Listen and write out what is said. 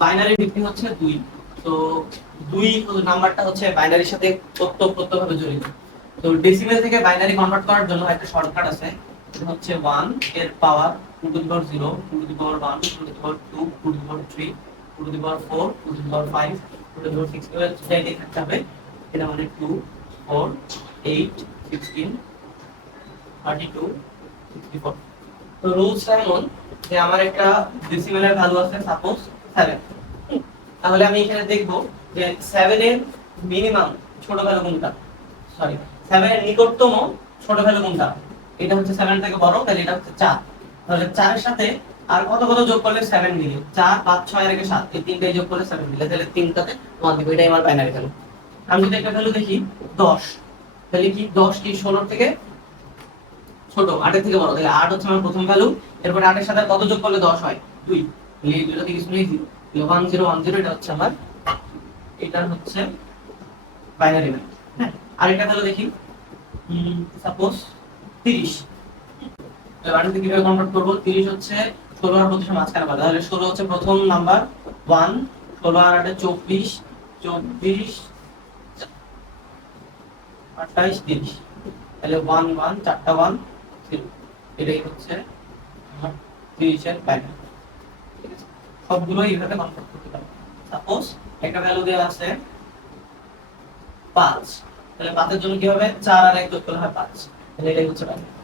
Binary ভিত্তি হচ্ছে 2। তো 2 নাম্বারটা হচ্ছে বাইনারির সাথে ওতপ্রোতভাবে জড়িত। তো ডেসিমেল থেকে বাইনারি কনভার্ট করার জন্য একটা শর্টকাট আছে, সেটা হচ্ছে 1 এর power 2 to the power 0, 2 to the power 1, 2 to the power 2, 2 to the power 3, 2 to the power 4, 2 to the power 5, 2 to the power 6 এর জায়গায় থাকতে হবে। এটা মানে 2, 4, 8, 16, 32, 64। তো রুলসটা এমন যে আমার একটা ডেসিমেলের ভ্যালু আছে সাপোজ 7। তাহলে আমি এখানে দেখব যে 7 এর মিনিমাম ছোট ভ্যালু কোনটা, সরি 7 এর নিকটতম ছোট ভ্যালু কোনটা। এটা হচ্ছে 7 থেকে বড়, তাহলে এটা হচ্ছে 4। তাহলে 4 এর সাথে আর কত কত যোগ করলে 7 মিলে, 4 5 6 এর আগে 7, এই তিনটাই যোগ করলে 7 মিলে, তাহলে তিনটাতে 1 দিব। এটাই আমার বাইনারি ভ্যালু। আমি যদি একটা ভ্যালু দেখি 10, তাহলে কি 10 কি 16 থেকে ছোট, 8 এর থেকে বড়, তাহলে 8 হচ্ছে আমার প্রথম ভ্যালু। এরপর 8 এর সাথে কত যোগ করলে 10 হয়, 2। তাহলে এই দুটো থেকে কিছু নেই, 0। 10 10, এটা হচ্ছে আমার, এটা হচ্ছে বাইনারি ভ্যালু। হ্যাঁ, আরেকটা ভ্যালু দেখি, সাপোজ 30। এবার এটা কিভাবে কনভার্ট করব, 30 হচ্ছে 16 আর 25 এর মাঝখানে পাবে, তাহলে 16 হচ্ছে প্রথম নাম্বার 1, 16 আর 8 24, 24 28 30, তাহলে 1 1 চারটা 1 0। এটাই হচ্ছে আমার 30 এর বাইনারি। ঠিক আছে, সবগুলো এইভাবে কনভার্ট করতে পারবে। সাপোজ একটা ভ্যালু দেওয়া আছে 5, তাহলে 5 এর জন্য কি হবে, 4 আর 1 যোগ করলে হয় 5, তাহলে এটাই হচ্ছে বাইনারি।